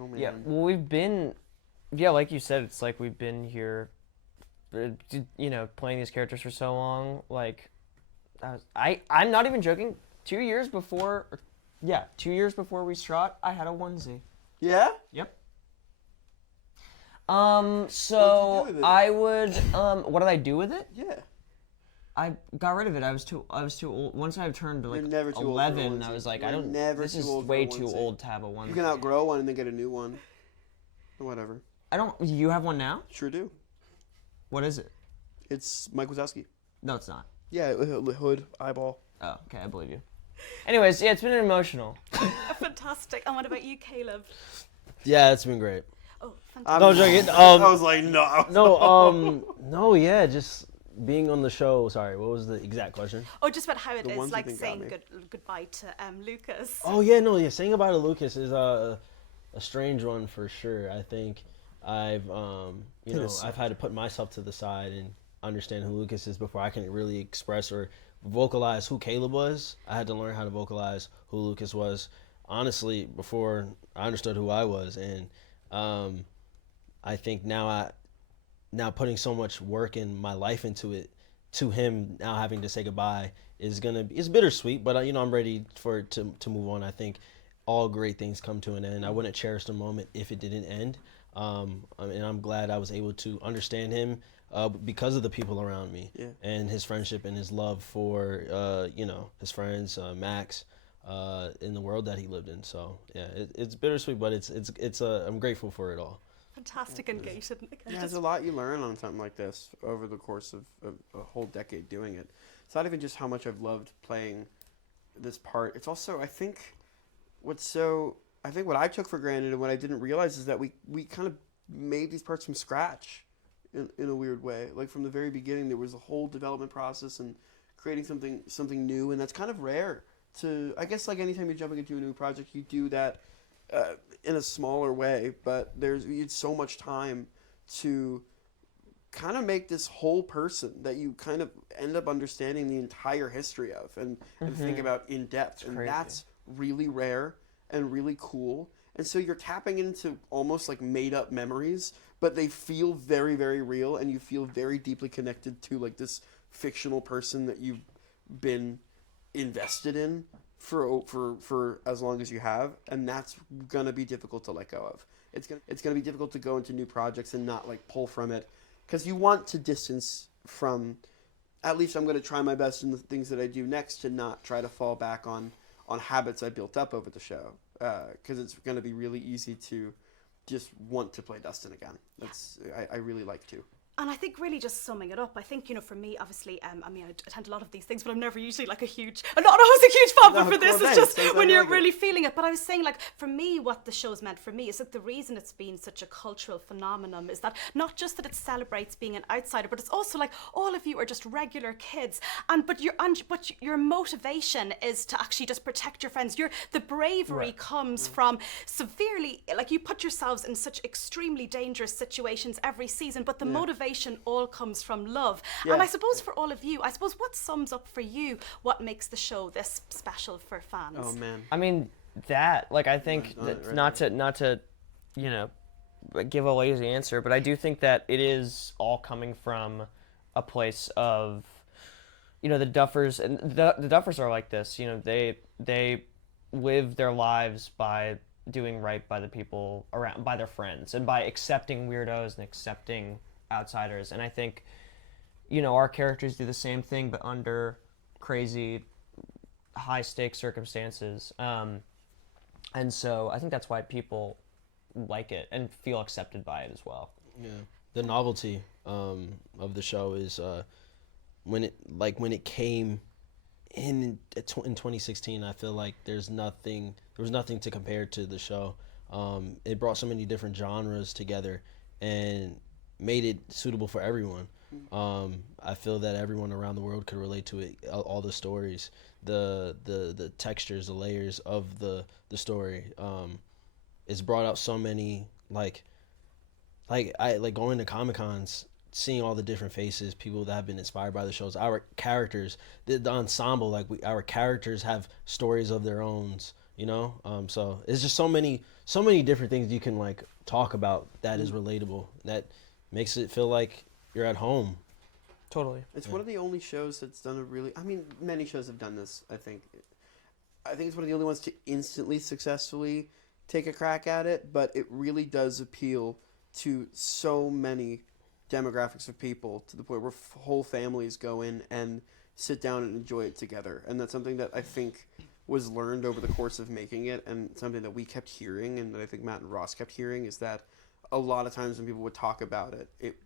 Oh man. Yeah, well, like you said, it's like we've been here, playing these characters for so long. Like, I'm not even joking. 2 years before, 2 years before we shot, I had a onesie. Yeah? Yep. What'd you do So with it? I would, what did I do with it? Yeah. I got rid of it. I was too old. Once I turned like You're never too old for a 11, I onesie. was like, You're I don't. never This too is old for way a too onesie. old to have a onesie. You can outgrow one and then get a new one. Or whatever. I don't. You have one now? Sure do. What is it? It's Mike Wazowski. No, it's not. Yeah, hood, eyeball. Oh, okay, I believe you. Anyways, yeah, it's been emotional. Fantastic. And what about you, Caleb? Yeah, it's been great. Oh, fantastic. No, joking. I was like, no. No, yeah, just being on the show. Sorry, what was the exact question? Oh, just about how it The is ones like you think got saying me. goodbye to Lucas. Oh yeah, no, yeah. Saying goodbye to Lucas is a strange one for sure. I think I've I've had to put myself to the side and understand who Lucas is before I can really express or vocalize who Caleb was. I had to learn how to vocalize who Lucas was. Honestly, before I understood who I was, and I think now putting so much work in my life into it, to him now having to say goodbye it's bittersweet, but I'm ready for it to move on. I think all great things come to an end. I wouldn't cherish the moment if it didn't end. And I'm glad I was able to understand him because of the people around me and his friendship and his love for his friends, Max, in the world that he lived in. So yeah, it's bittersweet, but I'm grateful for it all. Fantastic and Gaten. Yeah, there's a lot you learn on something like this over the course of a whole decade doing it. It's not even just how much I've loved playing this part. It's also, I think what I took for granted and what I didn't realize is that we kind of made these parts from scratch in a weird way. Like from the very beginning, there was a whole development process and creating something new, and that's kind of rare. I guess like anytime you're jumping into a new project, you do that in a smaller way, but you had so much time to kind of make this whole person that you kind of end up understanding the entire history of and think about in depth. And that's really rare and really cool. And so you're tapping into almost like made up memories, but they feel very, very real, and you feel very deeply connected to like this fictional person that you've been invested in for as long as you have, and that's gonna be difficult to let go of. It's gonna be difficult to go into new projects and not like pull from it, because you want to distance from. At least I'm gonna try my best in the things that I do next to not try to fall back on habits I built up over the show, because it's gonna be really easy to just want to play Dustin again. I really like to. And I think really just summing it up, I think, for me, obviously, I attend a lot of these things, but I'm never usually like I'm not always a huge fan for this. It's just when you're really feeling it. But I was saying, like, for me, what the show's meant for me is that the reason it's been such a cultural phenomenon is that not just that it celebrates being an outsider, but it's also like all of you are just regular kids, but your motivation is to actually just protect your friends. The bravery comes from severely, like, you put yourselves in such extremely dangerous situations every season, but the motivation all comes from love. And I suppose for all of you, what sums up for you what makes the show this special for fans? Oh man. I mean, I think that not to give a lazy answer, but I do think that it is all coming from a place of the Duffers, and the Duffers are like this. They live their lives by doing right by the people around, by their friends, and by accepting weirdos and accepting outsiders. And I think our characters do the same thing, but under crazy high stakes circumstances, and so I think that's why people like it and feel accepted by it as well. The novelty of the show is when it came in 2016, I feel like there was nothing to compare to the show. It brought so many different genres together and made it suitable for everyone. I feel that everyone around the world could relate to it. All the stories, the textures, the layers of the story. It's brought out so many like going to Comic-Cons, seeing all the different faces, people that have been inspired by the shows. Our characters, the ensemble, our characters have stories of their own. you know. So it's just so many different things you can like talk about that is relatable, that makes it feel like you're at home. Totally. It's one of the only shows that's done a really, I mean, many shows have done this, I think it's one of the only ones to instantly successfully take a crack at it, but it really does appeal to so many demographics of people, to the point where whole families go in and sit down and enjoy it together. And that's something that I think was learned over the course of making it, and something that we kept hearing, and that I think Matt and Ross kept hearing, is that a lot of times when people would talk about it,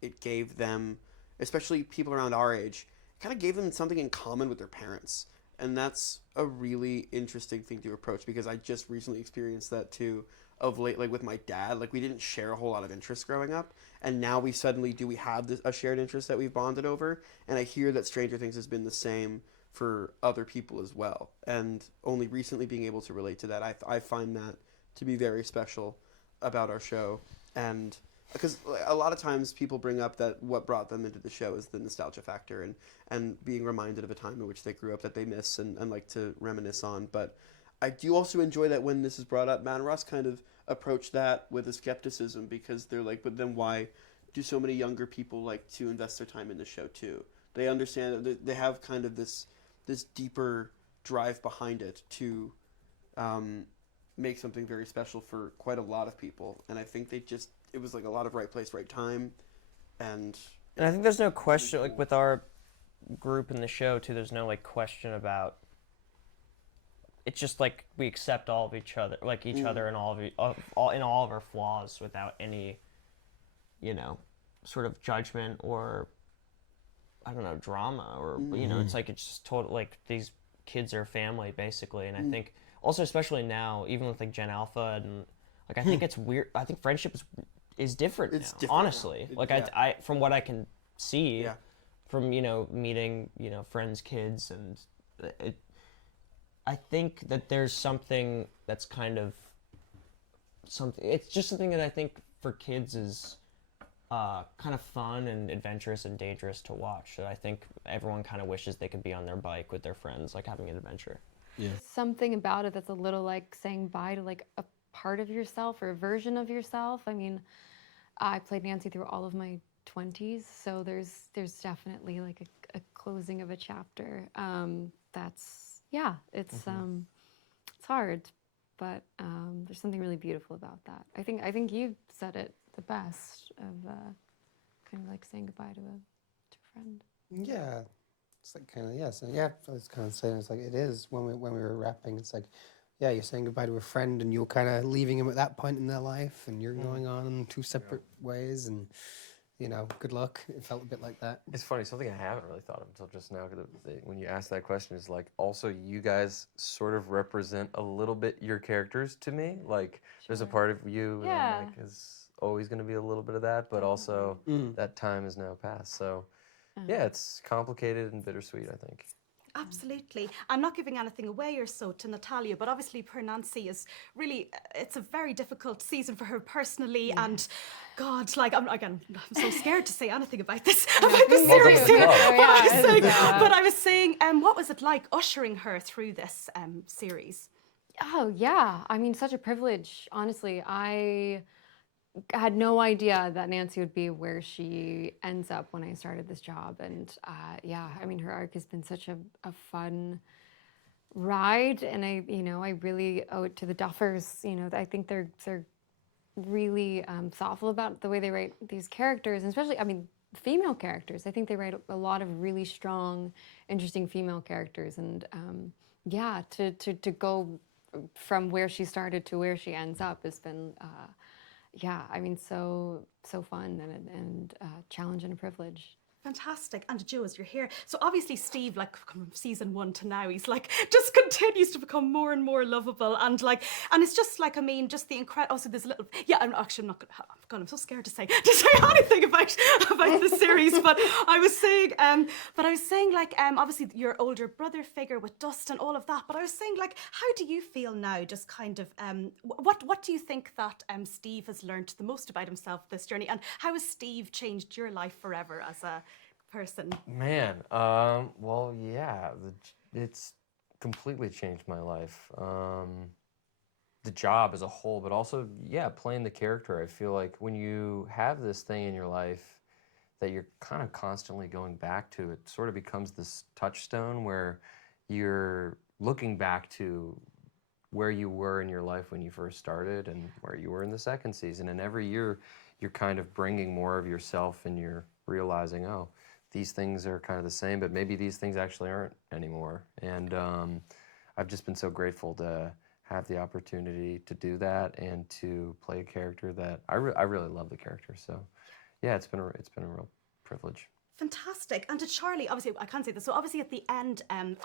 it gave them, especially people around our age, it kind of gave them something in common with their parents. And that's a really interesting thing to approach, because I just recently experienced that too, of late, like with my dad. Like, we didn't share a whole lot of interests growing up, and now we suddenly do. We have a shared interest that we've bonded over, and I hear that Stranger Things has been the same for other people as well. And only recently being able to relate to that, I find that to be very special about our show. And because a lot of times people bring up that what brought them into the show is the nostalgia factor, and being reminded of a time in which they grew up that they miss and like to reminisce on. But I do also enjoy that when this is brought up, Matt and Ross kind of approach that with a skepticism, because they're like, but then why do so many younger people like to invest their time in the show too? They understand that they have kind of this deeper drive behind it to make something very special for quite a lot of people. And I think it was like a lot of right place, right time. And I think there's no question, like with our group in the show too, there's no like question about, it's just like we accept all of each other, like each other and all of our flaws without any, you know, sort of judgment or, I don't know, drama, or you know, it's just total, like these kids are family basically. And I think also, especially now, even with like Gen Alpha, and like I think it's weird. I think friendship is different now, different honestly. now. Like I from what I can see, from, you know, meeting, you know, friends' kids, and I think that there's something that's kind of something. It's just something that I think for kids is kind of fun and adventurous and dangerous to watch. That I think everyone kind of wishes they could be on their bike with their friends, like having an adventure. Yeah. Something about it that's a little like saying bye to like a part of yourself or a version of yourself. I mean, I played Nancy through all of my 20s, so there's definitely like a closing of a chapter. It's hard, but there's something really beautiful about that. I think you said it the best, of kind of like saying goodbye to a friend. Yeah, it's like kind of, so yeah, I was kind of saying, it's like it is when we were rapping. It's like, yeah, you're saying goodbye to a friend, and you're kind of leaving them at that point in their life, and you're going on in two separate ways, and you know, good luck. It felt a bit like that. It's funny, something I haven't really thought of until just now, when you asked that question, is like, also you guys sort of represent a little bit your characters to me. Like, there's a part of you that like is always going to be a little bit of that, but also that time is now past. So yeah, it's complicated and bittersweet, I think. Absolutely. I'm not giving anything away or so to Natalia, but obviously poor Nancy is really, it's a very difficult season for her personally, and God, like, I'm so scared to say anything about this, series here. But I was saying, what was it like ushering her through this series? Oh yeah, I mean, such a privilege, honestly. I had no idea that Nancy would be where she ends up when I started this job. And I mean, her arc has been such a fun ride, and I really owe it to the Duffers. You know, I think they're really thoughtful about the way they write these characters, and especially, I mean, female characters. I think they write a lot of really strong, interesting female characters, and to go from where she started to where she ends up has been I mean, so fun and challenge and a privilege. Fantastic. And Joe, as you're here, so obviously Steve, like from season 1 to now, he's like just continues to become more and more lovable, and it's just like, I mean, just the incredible. Also, there's a little, I'm not gonna. I'm so scared to say anything about the series. But I was saying, like, obviously your older brother figure with Dust and all of that. But I was saying, like, how do you feel now? Just kind of, what do you think that Steve has learned the most about himself this journey, and how has Steve changed your life forever as a person? Man, well, yeah, it's completely changed my life. The job as a whole, but also, yeah, playing the character. I feel like when you have this thing in your life that you're kind of constantly going back to, it sort of becomes this touchstone where you're looking back to where you were in your life when you first started and where you were in the second season. And every year you're kind of bringing more of yourself and you're realizing, oh, these things are kind of the same, but maybe these things actually aren't anymore. And I've just been so grateful to have the opportunity to do that and to play a character that I really love the character. So yeah, it's been a real privilege. Fantastic. And to Charlie, obviously, I can't say this. So obviously at the end, at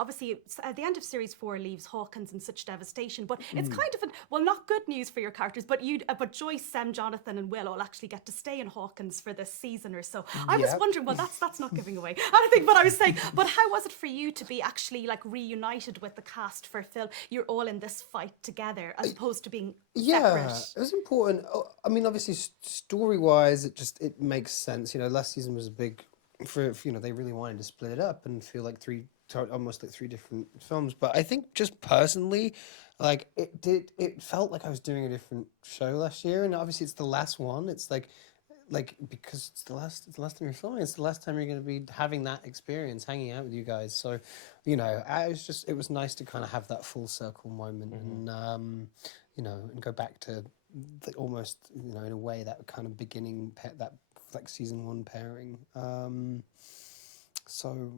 the end of series 4 leaves Hawkins in such devastation. But it's kind of, well, not good news for your characters. But but Joyce, Jonathan, and Will all actually get to stay in Hawkins for this season or so. I was wondering, well, that's not giving away anything. But I was saying, but how was it for you to be actually like reunited with the cast for Phil? You're all in this fight together, as opposed to being separate. It was important. I mean, obviously, story-wise, it makes sense. You know, last season was a big. For they really wanted to split it up and feel like almost like three different films. But I think just personally, like it felt like I was doing a different show last year, and obviously it's the last one. It's like because it's the last time you're filming. It's the last time you're going to be having that experience, hanging out with you guys. So, it was nice to kind of have that full circle moment, and and go back to almost in a way that kind of beginning that like season 1 pairing. So